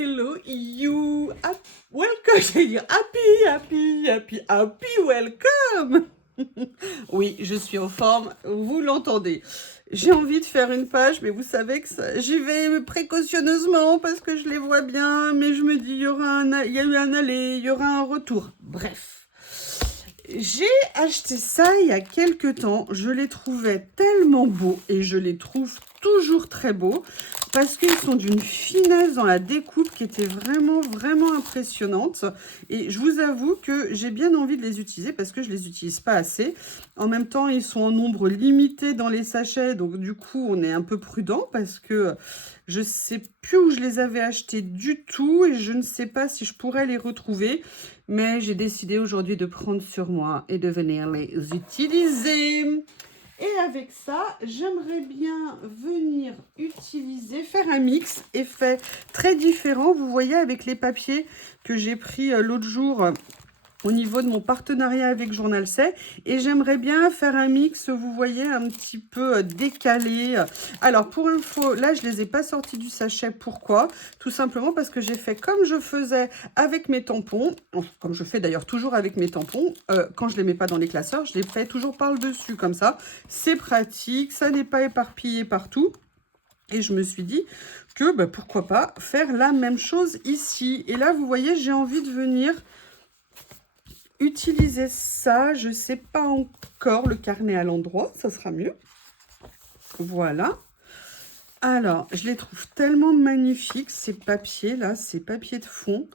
hello you. Welcome, j'allais dire happy welcome. Oui, je suis en forme, vous l'entendez. J'ai envie de faire une page, mais vous savez que j'y vais précautionneusement parce que je les vois bien, mais je me dis, il y a eu un aller, il y aura un retour. Bref. J'ai acheté ça il y a quelques temps, je les trouvais tellement beaux et je les trouve toujours très beaux parce qu'ils sont d'une finesse dans la découpe qui était vraiment impressionnante. Et je vous avoue que j'ai bien envie de les utiliser parce que je les utilise pas assez. En même temps, ils sont en nombre limité dans les sachets, donc du coup, on est un peu prudent parce que je sais plus où je les avais achetés du tout et je ne sais pas si je pourrais les retrouver. Mais j'ai décidé aujourd'hui de prendre sur moi et de venir les utiliser. Et avec ça, j'aimerais bien venir utiliser, faire un mix, effet très différent. Vous voyez avec les papiers que j'ai pris l'autre jour au niveau de mon partenariat avec Journal C. Et j'aimerais bien faire un mix, vous voyez, un petit peu décalé. Alors, pour info, là, je ne les ai pas sortis du sachet. Pourquoi? Tout simplement parce que j'ai fait comme je faisais avec mes tampons, comme je fais d'ailleurs toujours avec mes tampons. Quand je ne les mets pas dans les classeurs, je les fais toujours par le dessus, comme ça. C'est pratique, ça n'est pas éparpillé partout. Et je me suis dit que pourquoi pas faire la même chose ici. Et là, vous voyez, j'ai envie de venir utiliser ça, je ne sais pas encore, le carnet à l'endroit, ça sera mieux. Voilà. Alors, je les trouve tellement magnifiques, ces papiers là, ces papiers de fond.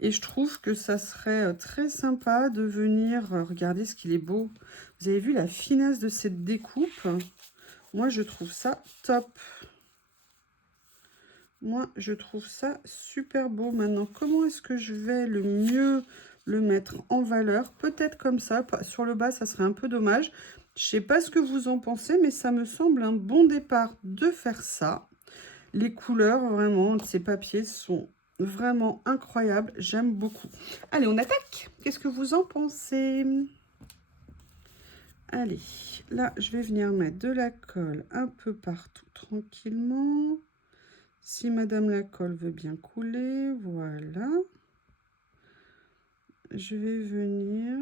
Et je trouve que ça serait très sympa de venir, regardez ce qu'il est beau. Vous avez vu la finesse de cette découpe? Moi, je trouve ça top. Moi, je trouve ça super beau. Maintenant, comment est-ce que je vais le mieux le mettre en valeur? Peut-être comme ça. Sur le bas, ça serait un peu dommage. Je ne sais pas ce que vous en pensez, mais ça me semble un bon départ de faire ça. Les couleurs, vraiment, de ces papiers sont vraiment incroyables. J'aime beaucoup. Allez, on attaque. Qu'est-ce que vous en pensez? Allez, là, je vais venir mettre de la colle un peu partout tranquillement. Si Madame la colle veut bien couler, voilà. Je vais venir.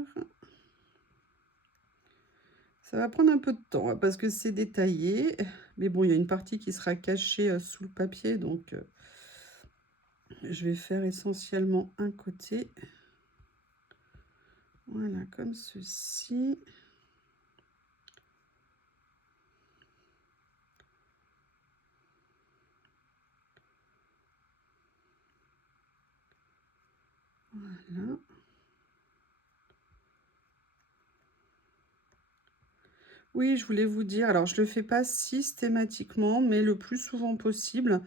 Ça va prendre un peu de temps hein, parce que c'est détaillé. Mais bon, il y a une partie qui sera cachée sous le papier. Donc, je vais faire essentiellement un côté. Voilà, comme ceci. Voilà. Oui, je voulais vous dire, alors je ne le fais pas systématiquement, mais le plus souvent possible.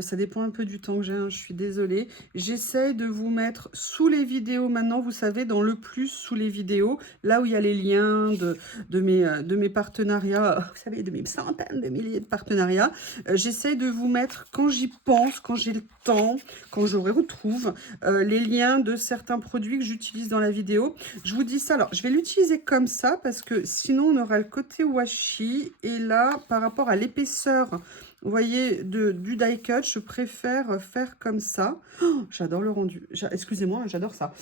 Ça dépend un peu du temps que j'ai, hein, je suis désolée. J'essaye de vous mettre sous les vidéos maintenant, vous savez, dans le plus sous les vidéos, là où il y a les liens de mes partenariats, vous savez, de mes centaines de milliers de partenariats. J'essaye de vous mettre, quand j'y pense, quand j'ai le temps, quand je retrouve, les liens de certains produits que j'utilise dans la vidéo. Je vous dis ça, alors je vais l'utiliser comme ça, parce que sinon on aura le côté washi, et là, par rapport à l'épaisseur, vous voyez, du die cut, je préfère faire comme ça. Oh, j'adore le rendu. Excusez-moi, j'adore ça.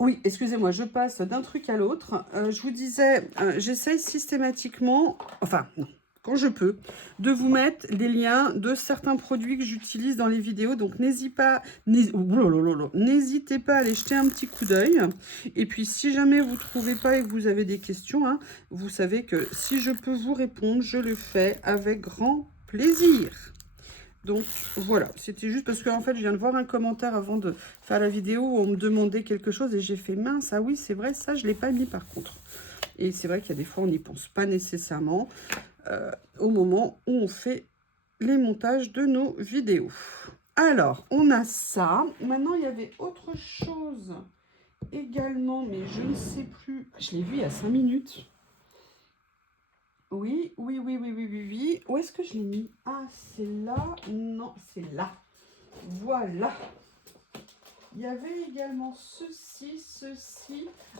Oui, excusez-moi, je passe d'un truc à l'autre. Je vous disais, j'essaye systématiquement, enfin, non, quand je peux, de vous mettre les liens de certains produits que j'utilise dans les vidéos. Donc, n'hésitez pas à aller jeter un petit coup d'œil. Et puis, si jamais vous ne trouvez pas et que vous avez des questions, hein, vous savez que si je peux vous répondre, je le fais avec grand plaisir. Donc voilà, c'était juste parce qu'en fait je viens de voir un commentaire avant de faire la vidéo où on me demandait quelque chose et j'ai fait mince, ah oui c'est vrai, ça je ne l'ai pas mis par contre. Et c'est vrai qu'il y a des fois on n'y pense pas nécessairement au moment où on fait les montages de nos vidéos. Alors on a ça, maintenant il y avait autre chose également mais je ne sais plus, je l'ai vu il y a 5 minutes. Oui. Où est-ce que je l'ai mis? Ah, c'est là. Non, c'est là. Voilà. Il y avait également ceci.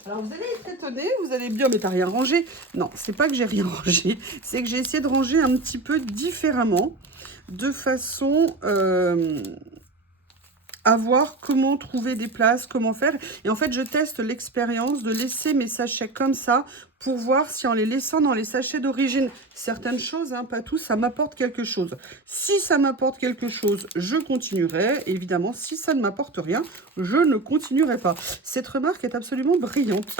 Alors, vous allez être étonnés, vous allez me dire, mais t'as rien rangé. Non, c'est pas que j'ai rien rangé. C'est que j'ai essayé de ranger un petit peu différemment. De façon à voir comment trouver des places, comment faire. Et en fait, je teste l'expérience de laisser mes sachets comme ça pour voir si en les laissant dans les sachets d'origine, certaines choses, hein, pas tout, ça m'apporte quelque chose. Si ça m'apporte quelque chose, je continuerai. Évidemment, si ça ne m'apporte rien, je ne continuerai pas. Cette remarque est absolument brillante.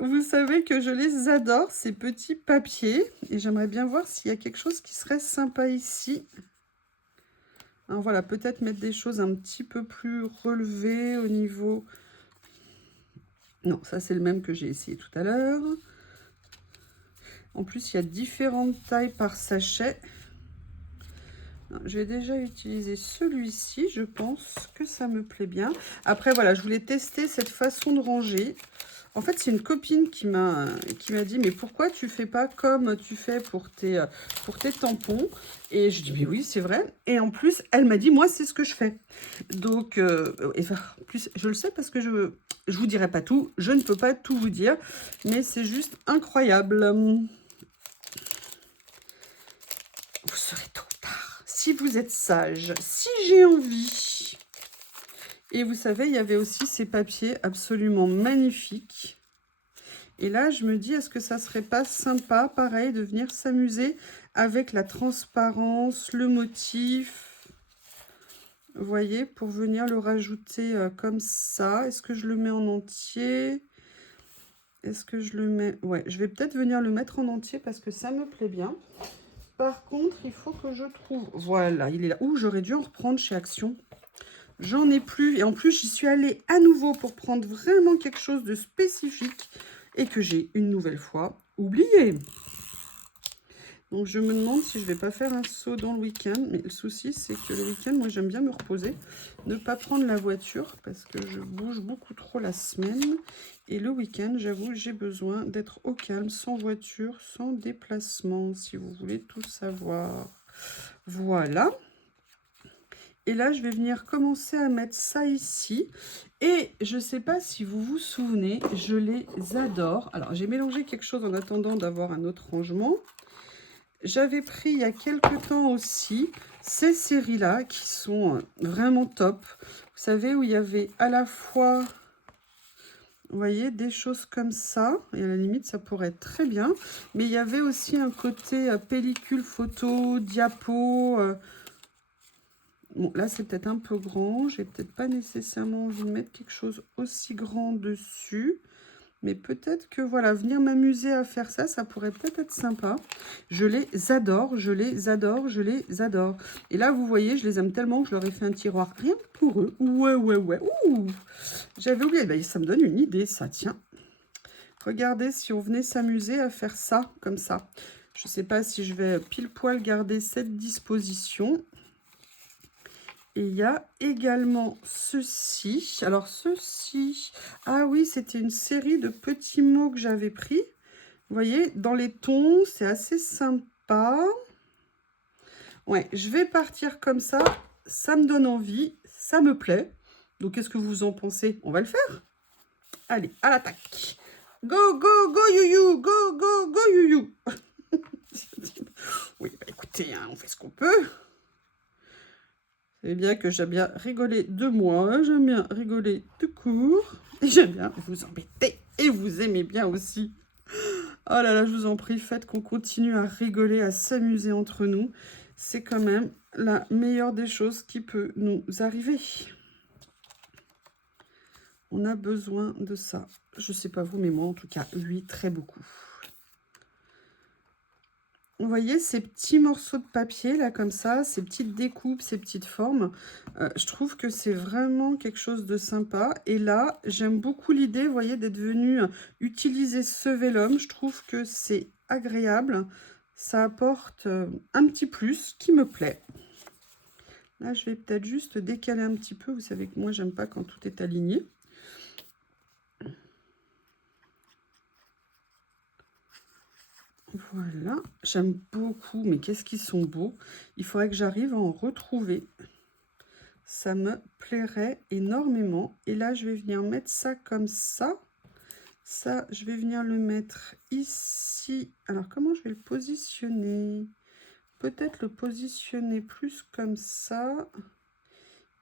Vous savez que je les adore, ces petits papiers. Et j'aimerais bien voir s'il y a quelque chose qui serait sympa ici. Alors voilà, peut-être mettre des choses un petit peu plus relevées au niveau... Non, ça c'est le même que j'ai essayé tout à l'heure. En plus, il y a différentes tailles par sachet. Non, je vais déjà utiliser celui-ci, je pense que ça me plaît bien. Après, voilà, je voulais tester cette façon de ranger. En fait, c'est une copine qui m'a dit, mais pourquoi tu fais pas comme tu fais pour tes tampons? Et je dis, mais oui, c'est vrai. Et en plus, elle m'a dit, moi, c'est ce que je fais. Donc, enfin, en plus, je le sais parce que je vous dirai pas tout. Je ne peux pas tout vous dire, mais c'est juste incroyable. Vous serez tôt ou tard, si vous êtes sage, si j'ai envie. Et vous savez, il y avait aussi ces papiers absolument magnifiques. Et là, je me dis, est-ce que ça serait pas sympa, pareil, de venir s'amuser avec la transparence, le motif. Vous voyez, pour venir le rajouter comme ça. Est-ce que je le mets en entier? Est-ce que je le mets... Ouais, je vais peut-être venir le mettre en entier parce que ça me plaît bien. Par contre, il faut que je trouve... Voilà, il est là. Ouh, j'aurais dû en reprendre chez Action. J'en ai plus. Et en plus, j'y suis allée à nouveau pour prendre vraiment quelque chose de spécifique et que j'ai une nouvelle fois oublié. Donc, je me demande si je vais pas faire un saut dans le week-end. Mais le souci, c'est que le week-end, moi, j'aime bien me reposer. Ne pas prendre la voiture parce que je bouge beaucoup trop la semaine. Et le week-end, j'avoue, j'ai besoin d'être au calme, sans voiture, sans déplacement, si vous voulez tout savoir. Voilà. Et là, je vais venir commencer à mettre ça ici. Et je ne sais pas si vous vous souvenez, je les adore. Alors, j'ai mélangé quelque chose en attendant d'avoir un autre rangement. J'avais pris il y a quelques temps aussi ces séries-là qui sont vraiment top. Vous savez, où il y avait à la fois, vous voyez, des choses comme ça. Et à la limite, ça pourrait être très bien. Mais il y avait aussi un côté pellicule, photo, diapo... Bon, là, c'est peut-être un peu grand. J'ai peut-être pas nécessairement envie de mettre quelque chose aussi grand dessus. Mais peut-être que, voilà, venir m'amuser à faire ça, ça pourrait peut-être être sympa. Je les adore, je les adore, je les adore. Et là, vous voyez, je les aime tellement que je leur ai fait un tiroir rien que pour eux. Ouais, ouais, ouais. Ouh, j'avais oublié. Ben, ça me donne une idée, ça, tiens. Regardez si on venait s'amuser à faire ça, comme ça. Je ne sais pas si je vais pile poil garder cette disposition. Et il y a également ceci. Alors ceci, ah oui, c'était une série de petits mots que j'avais pris. Vous voyez, dans les tons, c'est assez sympa. Ouais, je vais partir comme ça. Ça me donne envie, ça me plaît. Donc, qu'est-ce que vous en pensez? On va le faire. Allez, à l'attaque. Go, go, go, you, go, go, go, you. Oui, bah écoutez, hein, on fait ce qu'on peut. Vous savez bien que j'aime bien rigoler de moi, j'aime bien rigoler tout court, et j'aime bien vous embêter, et vous aimez bien aussi. Oh là là, je vous en prie, faites qu'on continue à rigoler, à s'amuser entre nous. C'est quand même la meilleure des choses qui peut nous arriver. On a besoin de ça. Je sais pas vous, mais moi en tout cas, lui, très beaucoup. Vous voyez ces petits morceaux de papier là comme ça, ces petites découpes, ces petites formes, je trouve que c'est vraiment quelque chose de sympa. Et là, j'aime beaucoup l'idée, vous voyez, d'être venu utiliser ce vélum. Je trouve que c'est agréable, ça apporte un petit plus qui me plaît. Là, je vais peut-être juste décaler un petit peu. Vous savez que moi, j'aime pas quand tout est aligné. Voilà, j'aime beaucoup, mais qu'est-ce qu'ils sont beaux. Il faudrait que j'arrive à en retrouver. Ça me plairait énormément. Et là, je vais venir mettre ça comme ça. Ça, je vais venir le mettre ici. Alors, comment je vais le positionner? peut-être le positionner plus comme ça.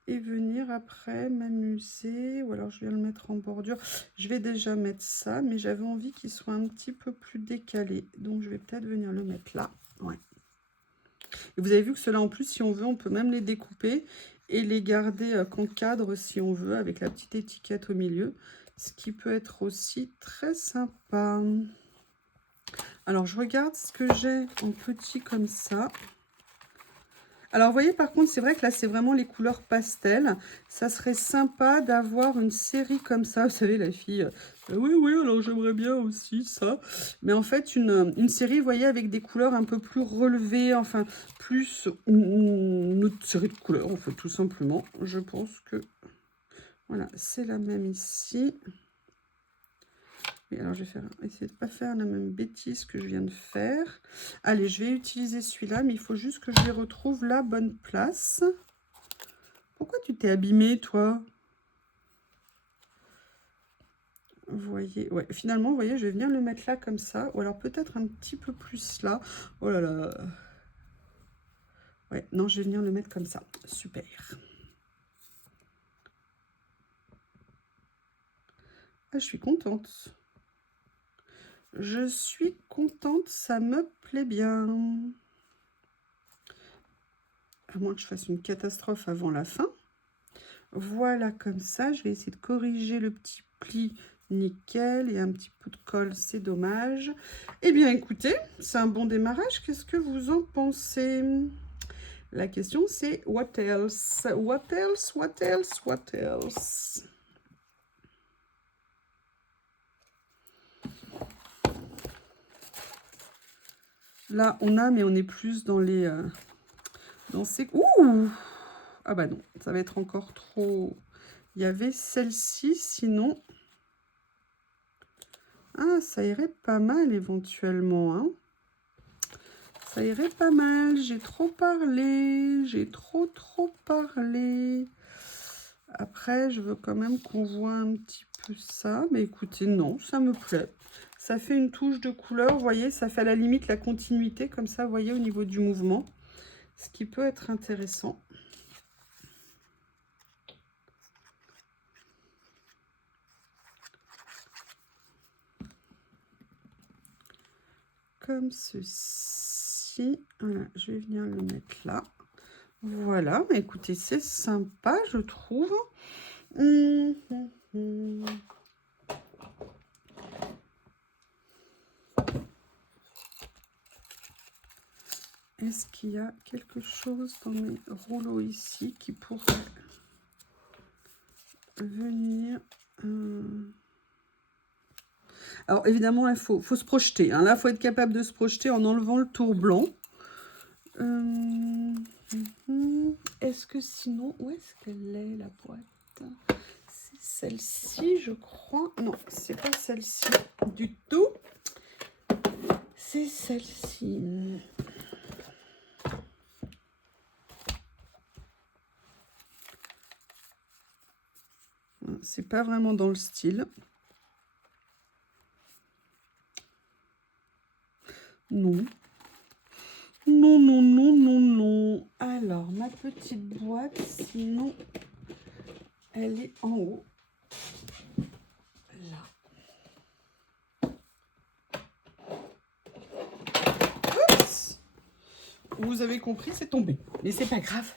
Et venir après m'amuser. Ou alors je vais le mettre en bordure. Je vais déjà mettre ça. Mais j'avais envie qu'il soit un petit peu plus décalé. Donc je vais peut-être venir le mettre là. Ouais. Et vous avez vu que ceux-là, en plus, si on veut, on peut même les découper et les garder qu'en cadre si on veut, avec la petite étiquette au milieu. Ce qui peut être aussi très sympa. Alors, je regarde ce que j'ai en petit comme ça. Alors, vous voyez, par contre, c'est vrai que là, c'est vraiment les couleurs pastel. Ça serait sympa d'avoir une série comme ça. Vous savez, la fille, oui, oui, alors j'aimerais bien aussi ça. Mais en fait, une série, vous voyez, avec des couleurs un peu plus relevées, enfin, plus une autre série de couleurs, en fait, tout simplement. Je pense que, voilà, c'est la même ici. Et alors, je vais essayer de ne pas faire la même bêtise que je viens de faire. Allez, je vais utiliser celui-là, mais il faut juste que je lui retrouve la bonne place. Pourquoi tu t'es abîmé, toi? Vous voyez, ouais, finalement, vous voyez, je vais venir le mettre là, comme ça. Ou alors peut-être un petit peu plus là. Oh là là. Ouais, non, je vais venir le mettre comme ça. Super. Ah, je suis contente. Je suis contente, ça me plaît bien. À moins que je fasse une catastrophe avant la fin. Voilà, comme ça, je vais essayer de corriger le petit pli. Nickel, et un petit peu de colle, c'est dommage. Eh bien, écoutez, c'est un bon démarrage. Qu'est-ce que vous en pensez? La question, c'est what else? What else? What else? What else? Là, on a, mais on est plus dans les... dans ces... Ouh! Ah bah non, ça va être encore trop... Il y avait celle-ci, sinon... Ah, ça irait pas mal éventuellement, hein. Ça irait pas mal. J'ai trop parlé. J'ai trop parlé. Après, je veux quand même qu'on voit un petit peu ça. Mais écoutez, non, ça me plaît. Ça fait une touche de couleur, vous voyez, ça fait à la limite la continuité, comme ça, vous voyez, au niveau du mouvement. Ce qui peut être intéressant. Comme ceci. Voilà, je vais venir le mettre là. Voilà, écoutez, c'est sympa, je trouve. Est-ce qu'il y a quelque chose dans mes rouleaux ici qui pourrait venir... Alors, évidemment, il faut se projeter. Hein. Là, il faut être capable de se projeter en enlevant le tour blanc. Est-ce que sinon... Où est-ce qu'elle est, la boîte? C'est celle-ci, je crois. Non, c'est pas celle-ci du tout. C'est celle-ci. C'est pas vraiment dans le style. Non. Non, non, non, non, non. Alors, ma petite boîte, sinon, elle est en haut. Là. Oups! Vous avez compris, c'est tombé. Mais c'est pas grave.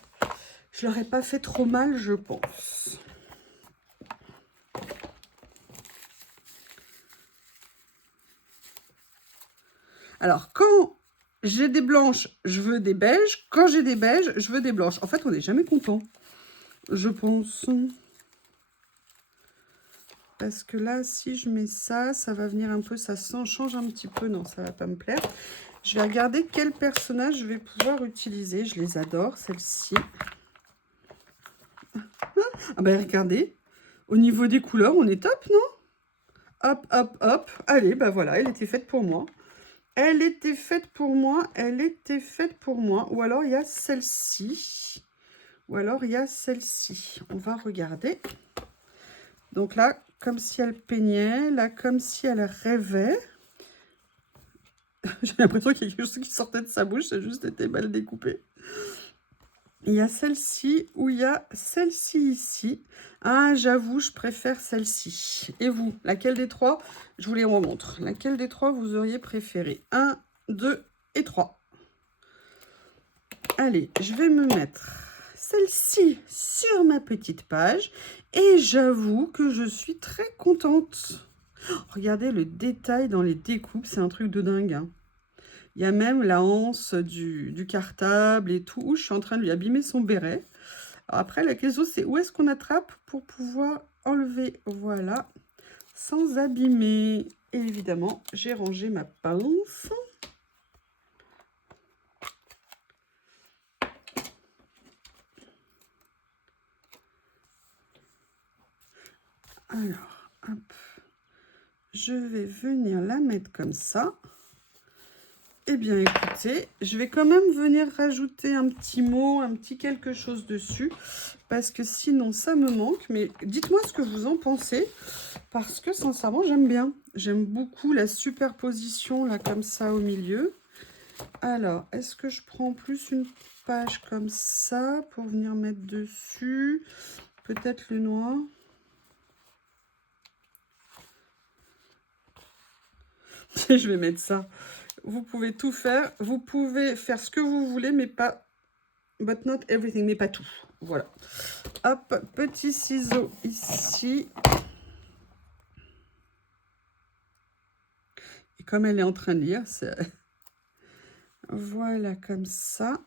Je l'aurais pas fait trop mal, je pense. Alors, quand j'ai des blanches, je veux des beiges. Quand j'ai des beiges, je veux des blanches. En fait, on n'est jamais content, je pense. Parce que là, si je mets ça, ça va venir un peu, ça change un petit peu. Non, ça va pas me plaire. Je vais regarder quel personnage je vais pouvoir utiliser. Je les adore, celle-ci. Ah ben, regardez. Au niveau des couleurs, on est top, non? Hop, hop, hop. Allez, ben voilà, elle était faite pour moi. Elle était faite pour moi. Elle était faite pour moi. Ou alors, il y a celle-ci. Ou alors, il y a celle-ci. On va regarder. Donc là, comme si elle peignait. Là, comme si elle rêvait. J'ai l'impression qu'il y a quelque chose qui sortait de sa bouche, ça a juste été mal découpé. Il y a celle-ci ou il y a celle-ci ici. Ah, j'avoue, je préfère celle-ci. Et vous, laquelle des trois? Je vous les remontre. Laquelle des trois vous auriez préféré? 1, 2 et 3. Allez, je vais me mettre celle-ci sur ma petite page. Et j'avoue que je suis très contente. Oh, regardez le détail dans les découpes, c'est un truc de dingue, hein. Il y a même la anse du cartable et tout. Ouh, je suis en train de lui abîmer son béret. Alors après, la question, c'est où est-ce qu'on attrape pour pouvoir enlever, voilà, sans abîmer. Et évidemment, j'ai rangé ma pince. Alors, hop, je vais venir la mettre comme ça. Eh bien, écoutez, je vais quand même venir rajouter un petit mot, un petit quelque chose dessus, parce que sinon, ça me manque. Mais dites-moi ce que vous en pensez, parce que sincèrement, j'aime bien. J'aime beaucoup la superposition, là, comme ça, au milieu. Alors, est-ce que je prends plus une page comme ça, pour venir mettre dessus? Peut-être le noir. Je vais mettre ça. Vous pouvez tout faire. Vous pouvez faire ce que vous voulez, mais pas... But not everything, mais pas tout. Voilà. Hop, petit ciseau ici. Et comme elle est en train de lire, c'est... Voilà, comme ça.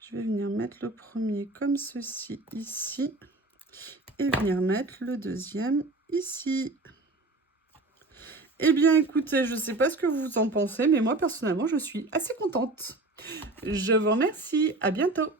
Je vais venir mettre le premier comme ceci, ici. Et venir mettre le deuxième ici. Eh bien, écoutez, je ne sais pas ce que vous en pensez, mais moi, personnellement, je suis assez contente. Je vous remercie. À bientôt.